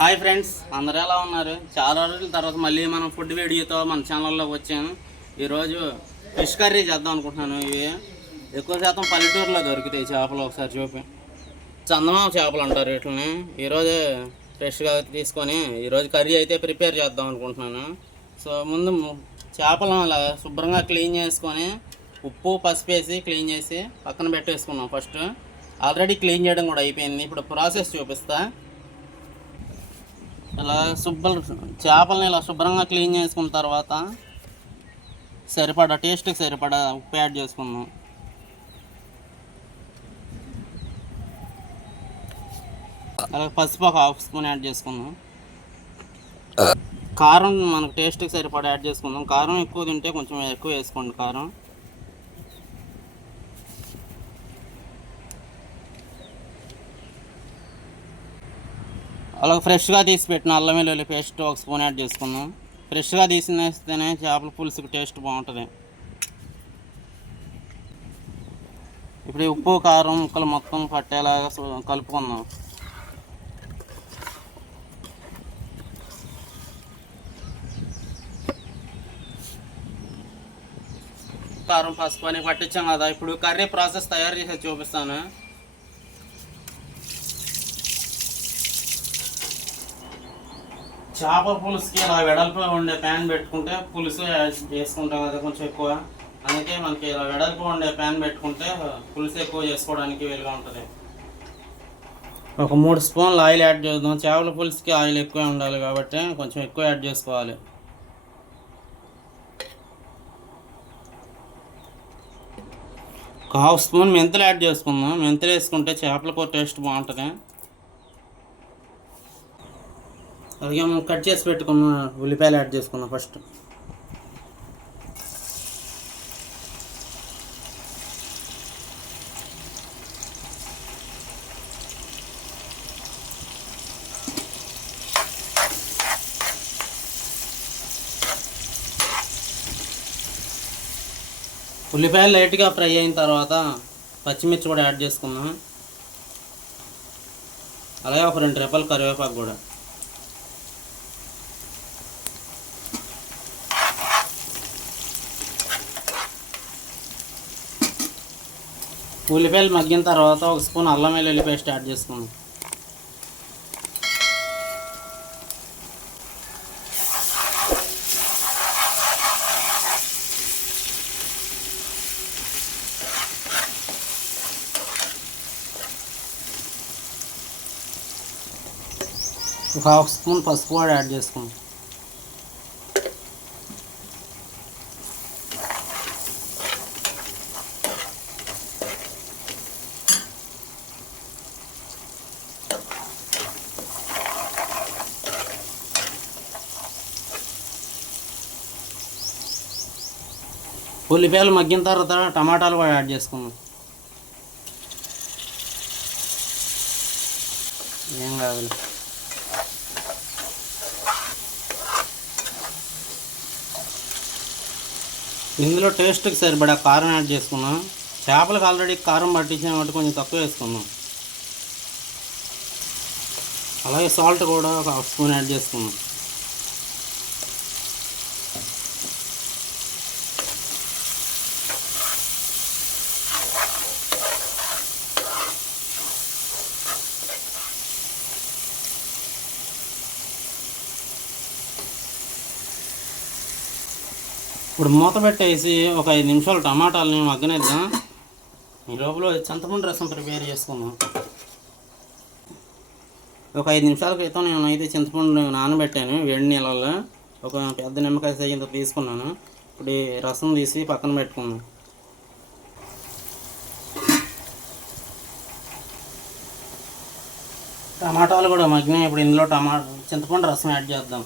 Hi friends, అందరూ ఎలా ఉన్నారు? చాలా రోజుల తర్వాత మళ్ళీ మనం ఫుడ్ వీడియోతో మన ఛానల్లోకి వచ్చాను. ఈరోజు ఫిష్ కర్రీ చేద్దాం అనుకుంటున్నాను. ఇవి ఎక్కువ శాతం పల్లెటూరులో దొరుకుతాయి చేపలు. ఒకసారి చూపి, చందమామ చేపలు అంటారు వీటిని. ఈరోజు ఫ్రెష్గా తీసుకొని ఈరోజు కర్రీ అయితే ప్రిపేర్ చేద్దాం అనుకుంటున్నాను. సో ముందు చేపలను అలా శుభ్రంగా క్లీన్ చేసుకొని ఉప్పు పసుపు వేసి క్లీన్ చేసి పక్కన పెట్టేసుకున్నాం. ఫస్ట్ ఆల్రెడీ క్లీన్ చేయడం కూడా అయిపోయింది. ఇప్పుడు ప్రాసెస్ చూపిస్తా. ఇలా చేపలని ఇలా శుభ్రంగా క్లీన్ చేసుకున్న తర్వాత సరిపడా టేస్ట్కి సరిపడా ఉప్పు యాడ్ చేసుకుందాం. అలాగే పసుపు ఒక హాఫ్ స్పూన్ యాడ్ చేసుకుందాం. కారం మనకు టేస్ట్కి సరిపడా యాడ్ చేసుకుందాం. కారం ఎక్కువ తింటే కొంచెం ఎక్కువ వేసుకోండి కారం. అలాగే ఫ్రెష్గా తీసి పెట్టిన అల్లం వెల్లుల్లి పేస్ట్ ఒక స్పూన్ యాడ్ చేసుకుందాం. ఫ్రెష్గా తీసినేస్తేనే చేపల పులుసుకి టేస్ట్ బాగుంటుంది. ఇప్పుడు ఉప్పు కారం ముక్కలు మొత్తం పట్టేలాగా కలుపుకుందాం. కారం పసుపు అని పట్టించాం కదా. ఇప్పుడు కర్రీ ప్రాసెస్ తయారు చేసి చూపిస్తాను. చేపల పులుసుకి ఇలా వెడల్పుగా ఉండే ప్యాన్ పెట్టుకుంటే పులుసు చేసుకుంటాం కదా కొంచెం ఎక్కువ. అందుకే మనకి ఇలా వెడల్పు ఉండే ప్యాన్ పెట్టుకుంటే పులుసు ఎక్కువ చేసుకోవడానికి వీలుగా ఉంటుంది. ఒక 3 స్పూన్లు ఆయిల్ యాడ్ చేద్దాం. చేపల పులుసుకి ఆయిల్ ఎక్కువ ఉండాలి కాబట్టి కొంచెం ఎక్కువ యాడ్ చేసుకోవాలి. ఒక హాఫ్ స్పూన్ మెంతులు యాడ్ చేసుకుందాం. మెంతులు వేసుకుంటే చేపల కూర టేస్ట్ బాగుంటుంది. అలాగే మనం కట్ చేసి పెట్టుకున్న ఉల్లిపాయలు యాడ్ చేసుకుందాం. ఫస్ట్ ఉల్లిపాయలు లైట్గా ఫ్రై అయిన తర్వాత పచ్చిమిర్చి కూడా యాడ్ చేసుకుందాం. అలాగే ఒక 2 రెప్పలు కరివేపాకు కూడా. ఉల్లిపాయలు మగ్గిన తర్వాత ఒక స్పూన్ అల్లం వెల్లుల్లి పేస్ట్ యాడ్ చేసుకుందాం. ఒక హాఫ్ స్పూన్ పసుపు కూడా యాడ్ చేసుకుందాం. ఉల్లిపాయలు మగ్గిన తర్వాత టమాటాలు కూడా యాడ్ చేసుకుందాం. ఏం కాదు. ఇందులో టేస్ట్కి సరిపడా కారం యాడ్ చేసుకున్నాం. చేపలకు ఆల్రెడీ కారం పట్టించిన కాబట్టి కొంచెం తక్కువ వేసుకుందాం. అలాగే సాల్ట్ కూడా ఒక హాఫ్ స్పూన్ యాడ్ చేసుకున్నాం. ఇప్పుడు మూత పెట్టేసి ఒక 5 నిమిషాలు టమాటాలని మగ్గనిద్దాం. ఈ లోపల చింతపండు రసం ప్రిపేర్ చేసుకుందాం. ఒక 5 నిమిషాల క్రితం నేనైతే చింతపండు నానబెట్టాను వేడి నీళ్ళల్లో. ఒక పెద్ద నిమ్మకాయ సైజంత తీసుకున్నాను. ఇప్పుడు ఈ రసం తీసి పక్కన పెట్టుకుందాం. టమాటాలు కూడా మగ్గినాయి. ఇప్పుడు ఇందులో చింతపండు రసం యాడ్ చేద్దాం.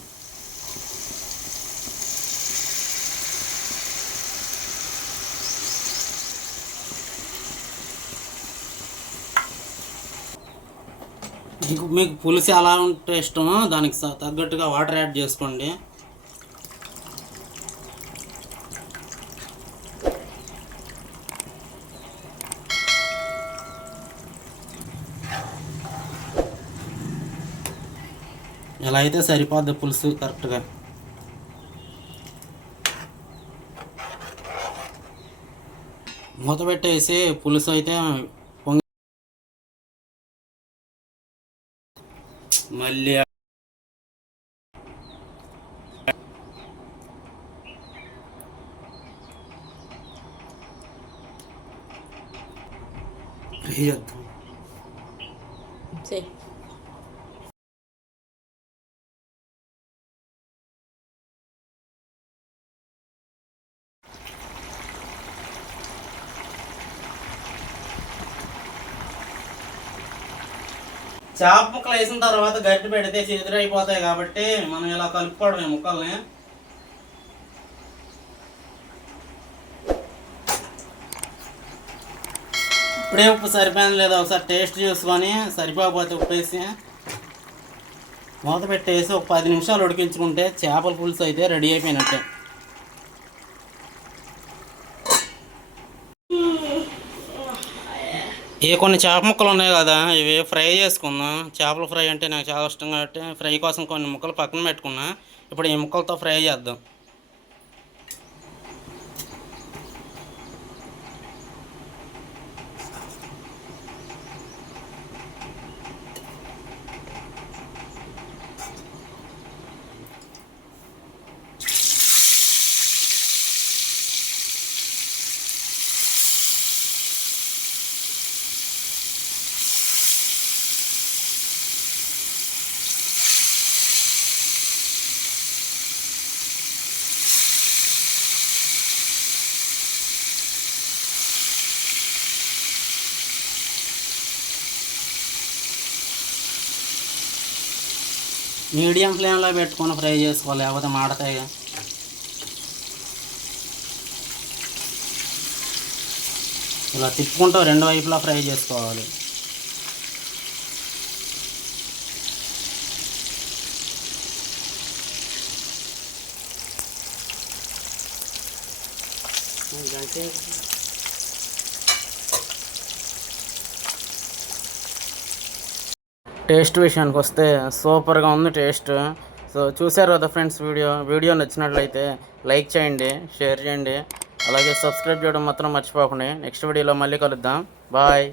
మీకు పులుసు ఎలా ఉంటే ఇష్టమో దానికి తగ్గట్టుగా వాటర్ యాడ్ చేసుకోండి. ఇలా అయితే సరిపోద్ది పులుసు కరెక్ట్గా. మూత పెట్టేసి పులుసు అయితే పొంగి మళ్ళీ ఫ్రై చేద్దాం. చేప ముక్కలు వేసిన తర్వాత గట్టి పెడితే చేతులు అయిపోతాయి కాబట్టి మనం ఇలా కలుపుకోవడమే ముక్కల్ని. ఇప్పుడే ఉప్పు సరిపోయింది లేదా ఒకసారి టేస్ట్ చూసుకొని సరిపోకపోతే ఉప్పు వేసి మూత పెట్టేసి ఒక 10 నిమిషాలు ఉడికించుకుంటే చేపల పులుసు అయితే రెడీ అయిపోయినట్టే. కొన్ని చేప ముక్కలు ఉన్నాయి కదా, ఇవి ఫ్రై చేసుకుందాం. చేపల ఫ్రై అంటే నాకు చాలా ఇష్టం కాబట్టి ఫ్రై కోసం కొన్ని ముక్కలు పక్కన పెట్టుకున్నా. ఇప్పుడు ఈ ముక్కలతో ఫ్రై చేద్దాం. మీడియం ఫ్లేమ్లో పెట్టుకొని ఫ్రై చేసుకోవాలి, లేకపోతే మాడతాయి. ఇలా తిప్పుకుంటూ రెండు వైపులా ఫ్రై చేసుకోవాలి. టేస్ట్ విషయానికి వస్తే సూపర్గా ఉంది టేస్ట్. సో చూసారు కదా ఫ్రెండ్స్, వీడియో నచ్చినట్లయితే లైక్ చేయండి, షేర్ చేయండి, అలాగే సబ్స్క్రైబ్ చేయడం మాత్రం మర్చిపోకండి. నెక్స్ట్ వీడియోలో మళ్ళీ కలుద్దాం. బాయ్.